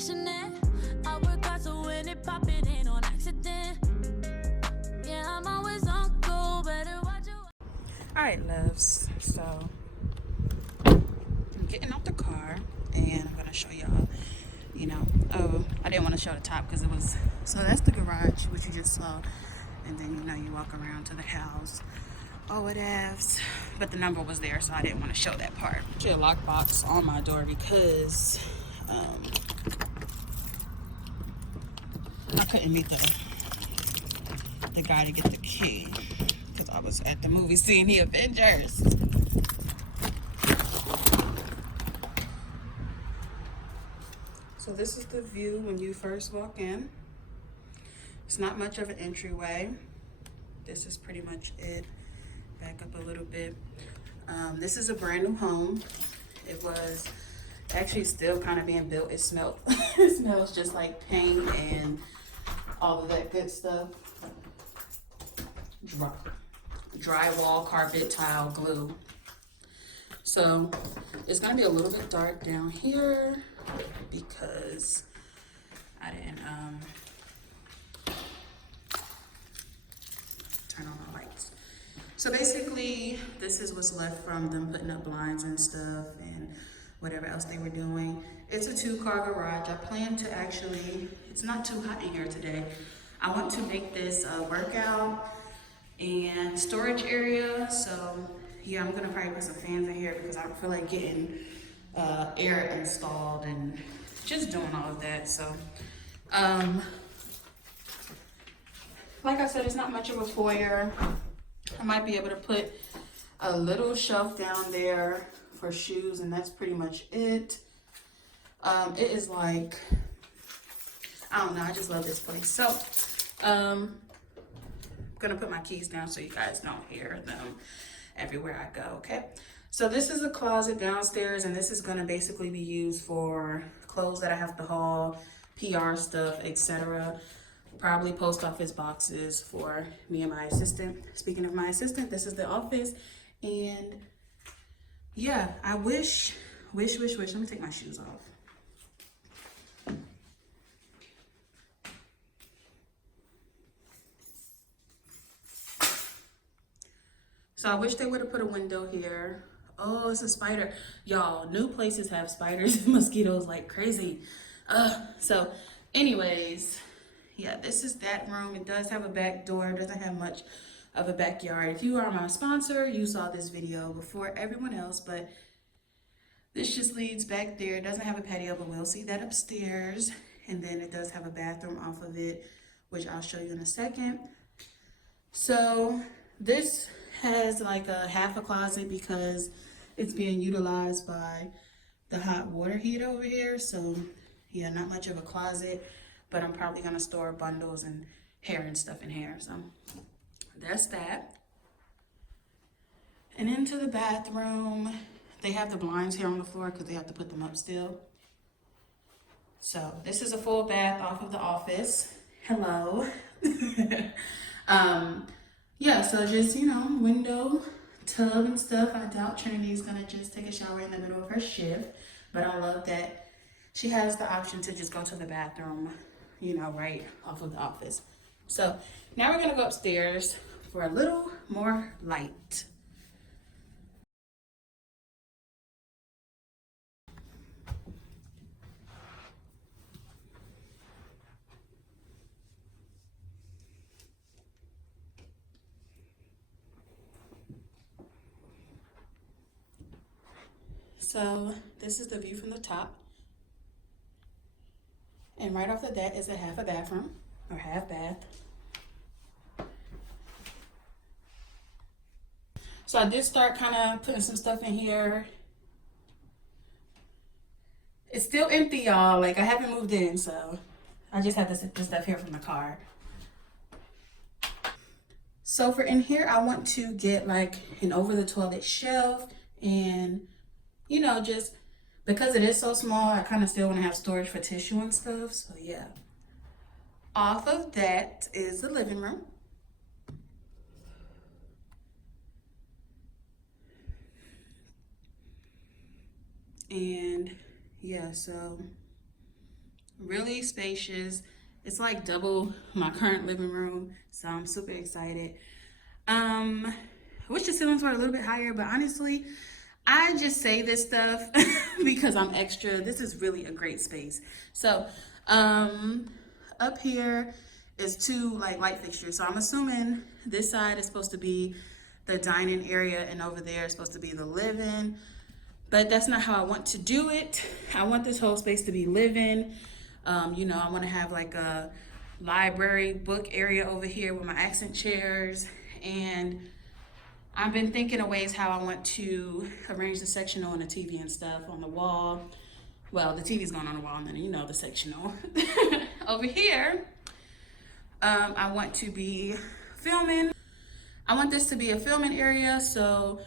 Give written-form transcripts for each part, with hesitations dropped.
passionate. I work hard to win it, pop it in on accident. Yeah, I'm always on go, better watch you. All right, loves. So I'm getting out the car, and I'm gonna show y'all. You know, oh, I didn't want to show the top because it was. So that's the garage, which you just saw, and then you know you walk around to the house. Oh, it has, but the number was there, so I didn't want to show that part. Actually, a lockbox on my door because I couldn't meet the guy to get the key because I was at the movie seeing the Avengers. So this is the view when you first walk in. It's not much of an entryway. This is pretty much it. Back up a little bit. This is a brand new home. It was actually still kind of being built. It smelled, it smells just like paint and all of that good stuff. Drywall, carpet, tile, glue. So it's gonna be a little bit dark down here because I didn't turn on my lights. So basically, this is what's left from them putting up blinds and stuff and whatever else they were doing. It's a 2-car garage. I plan to actually, it's not too hot in here today. I want to make this a workout and storage area. So yeah, I'm gonna probably put some fans in here because I don't feel like getting air installed and just doing all of that. So like I said, it's not much of a foyer. I might be able to put a little shelf down there for shoes, and that's pretty much it. It is like, I don't know, I just love this place. So I'm gonna put my keys down so you guys don't hear them everywhere I go, okay? So this is a closet downstairs, and this is gonna basically be used for clothes that I have to haul, PR stuff, etc. Probably post office boxes for me and my assistant. Speaking of my assistant, this is the office. And yeah, I wish, let me take my shoes off. So I wish they would have put a window here. Oh, it's a spider. Y'all, new places have spiders and mosquitoes like crazy. So anyways, yeah, this is that room. It does have a back door. It doesn't have much of a backyard. If you are my sponsor, you saw this video before everyone else, but this just leads back there. It doesn't have a patio, but we'll see that upstairs. And then it does have a bathroom off of it, which I'll show you in a second. So this has like a half a closet because it's being utilized by the hot water heater over here. So yeah, not much of a closet, but I'm probably gonna store bundles and hair and stuff in here. So that's that. And into the bathroom, they have the blinds here on the floor because they have to put them up still. So this is a full bath off of the office. Hello. Yeah, so just, you know, window, tub and stuff. I doubt Trinity's gonna just take a shower in the middle of her shift, but I love that she has the option to just go to the bathroom, you know, right off of the office. So now we're gonna go upstairs for a little more light. So this is the view from the top. And right off the that is a half a bathroom, or half bath. So I did start kind of putting some stuff in here. It's still empty, y'all. Like, I haven't moved in, so I just have this stuff here from the car. So for in here, I want to get like an over the toilet shelf, and you know, just because it is so small, I kind of still want to have storage for tissue and stuff. So yeah. Off of that is the living room. And yeah, so really spacious. It's like double my current living room, so I'm super excited. I wish the ceilings were a little bit higher, but honestly, I just say this stuff because I'm extra. This is really a great space. So, up here is two like light fixtures. So I'm assuming this side is supposed to be the dining area and over there is supposed to be the living. But that's not how I want to do it. I want this whole space to be living. You know, I want to have like a library book area over here with my accent chairs. And I've been thinking of ways how I want to arrange the sectional and the TV and stuff on the wall. Well, the TV's going on the wall, and then you know the sectional. Over here, I want to be filming. I want this to be a filming area, so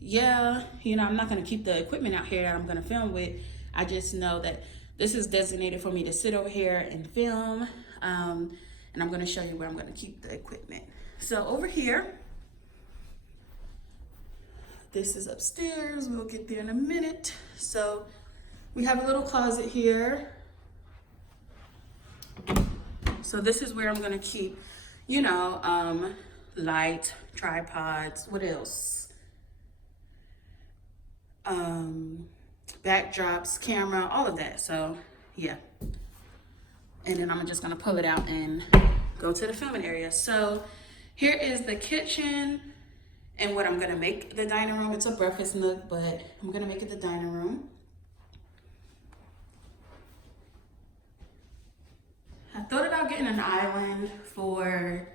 yeah, you know, I'm not gonna keep the equipment out here that I'm gonna film with. I just know that this is designated for me to sit over here and film, and I'm gonna show you where I'm gonna keep the equipment. So over here, this is upstairs. We'll get there in a minute. So we have a little closet here. So this is where I'm gonna keep, you know, light, tripods, what else? Backdrops, camera, all of that. So yeah. And then I'm just gonna pull it out and go to the filming area. So here is the kitchen and what I'm gonna make the dining room. It's a breakfast nook, but I'm gonna make it the dining room. I thought about getting an island for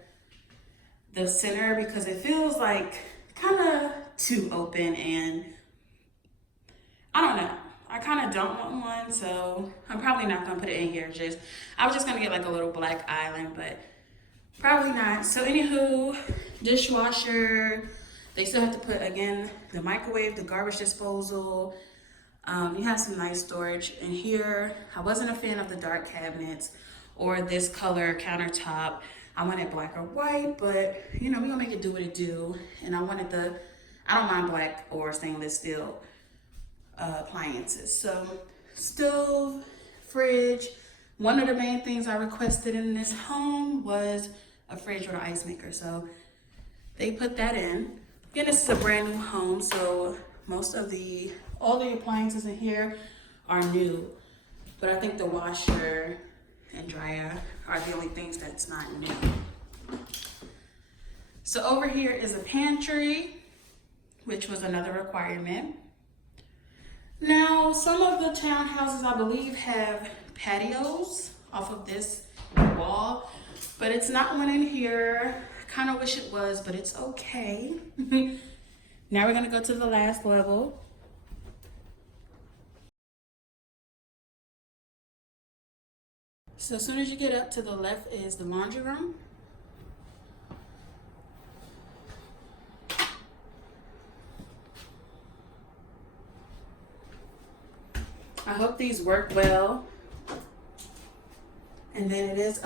the center because it feels like kind of too open, and I don't know. I kind of don't want one, so I'm probably not gonna put it in here. I was just gonna get like a little black island, but probably not. So anywho, dishwasher. They still have to put, again, the microwave, the garbage disposal. You have some nice storage in here. I wasn't a fan of the dark cabinets or this color countertop. I wanted black or white, but you know, we're gonna make it do what it do. And I don't mind black or stainless steel appliances. So stove, fridge. One of the main things I requested in this home was a fridge with an ice maker. So they put that in. Again, this is a brand new home, so all the appliances in here are new. But I think the washer and dryer are the only things that's not new. So over here is a pantry, which was another requirement. Now, some of the townhouses, I believe, have patios off of this wall, but it's not one in here. Kind of wish it was, but it's okay. Now we're gonna go to the last level. So as soon as you get up, to the left is the laundry room. I hope these work well. And then it is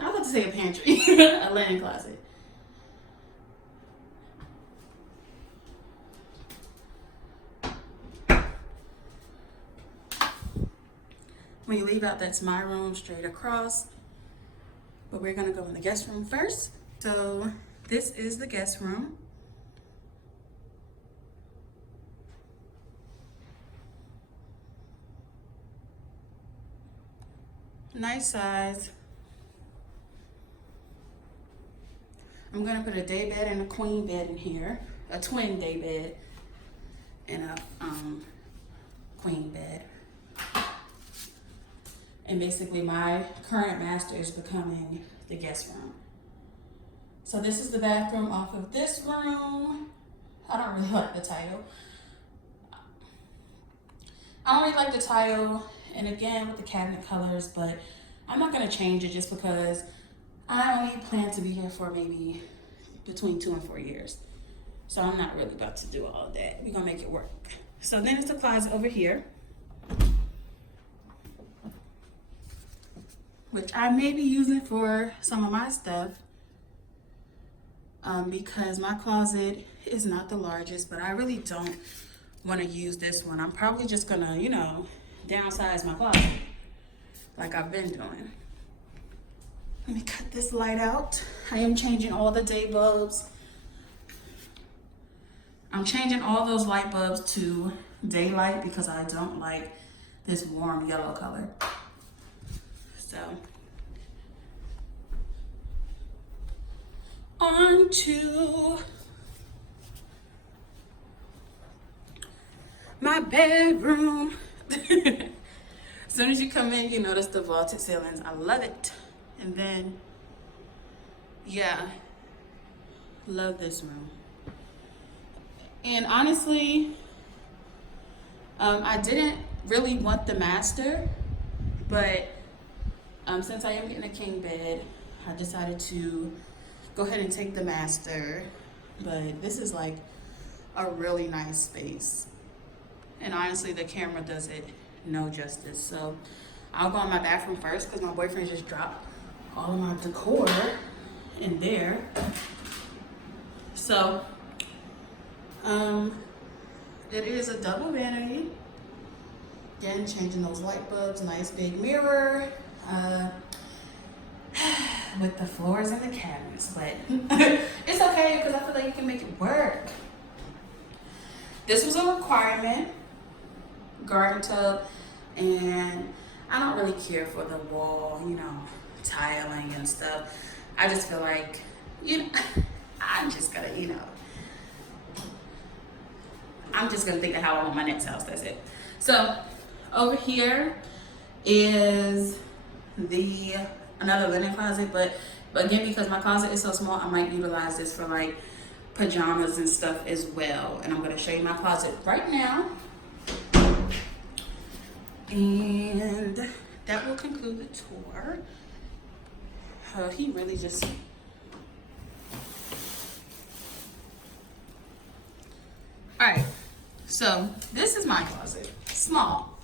I was about to say a pantry, a linen closet. When you leave out, that's my room straight across. But we're gonna go in the guest room first. So this is the guest room. Nice size. I'm gonna put a day bed and a queen bed in here, a twin day bed and a queen bed. And basically my current master is becoming the guest room. So this is the bathroom off of this room. I don't really like the title. I don't really like the tile, and again with the cabinet colors, but I'm not gonna change it just because I only plan to be here for maybe between 2 and 4 years. So I'm not really about to do all of that. We're gonna make it work. So then it's the closet over here, which I may be using for some of my stuff because my closet is not the largest, but I really don't want to use this one. I'm probably just gonna, you know, downsize my closet like I've been doing. Let me cut this light out. I am changing all the day bulbs. I'm changing all those light bulbs to daylight because I don't like this warm yellow color. So, on to my bedroom. As soon as you come in, you notice the vaulted ceilings. I love it. And then, yeah, love this room. And honestly, I didn't really want the master, but since I am getting a king bed, I decided to go ahead and take the master. But this is like a really nice space. And honestly, the camera does it no justice. So I'll go in my bathroom first because my boyfriend just dropped all of my decor in there. So, it is a double vanity. Again, changing those light bulbs, nice big mirror, with the floors and the cabinets, but it's okay because I feel like you can make it work. This was a requirement, garden tub, and I don't really care for the wall, you know, tiling and stuff. I just feel like, you know, I'm just gonna, you know, I'm just gonna think of how I want my next house, that's it. So over here is another linen closet, but again, because my closet is so small, I might utilize this for like pajamas and stuff as well. And I'm gonna show you my closet right now. And that will conclude the tour. Oh, he really just... Alright, so this is my closet. Small.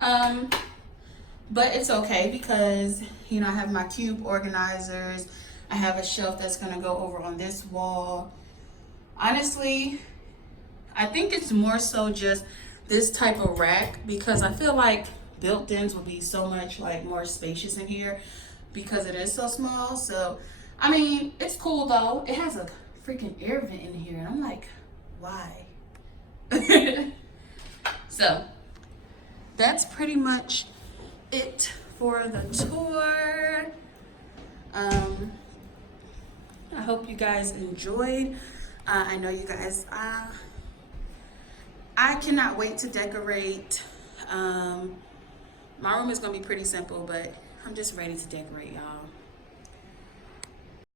But it's okay because, you know, I have my cube organizers. I have a shelf that's gonna go over on this wall. Honestly, I think it's more so just this type of rack because I feel like built-ins will be so much like more spacious in here because it is so small. So, I mean, it's cool though. It has a freaking air vent in here and I'm like, why? So, that's pretty much it for the tour. I hope you guys enjoyed. I know you guys, I cannot wait to decorate. My room is gonna be pretty simple, but I'm just ready to decorate, y'all.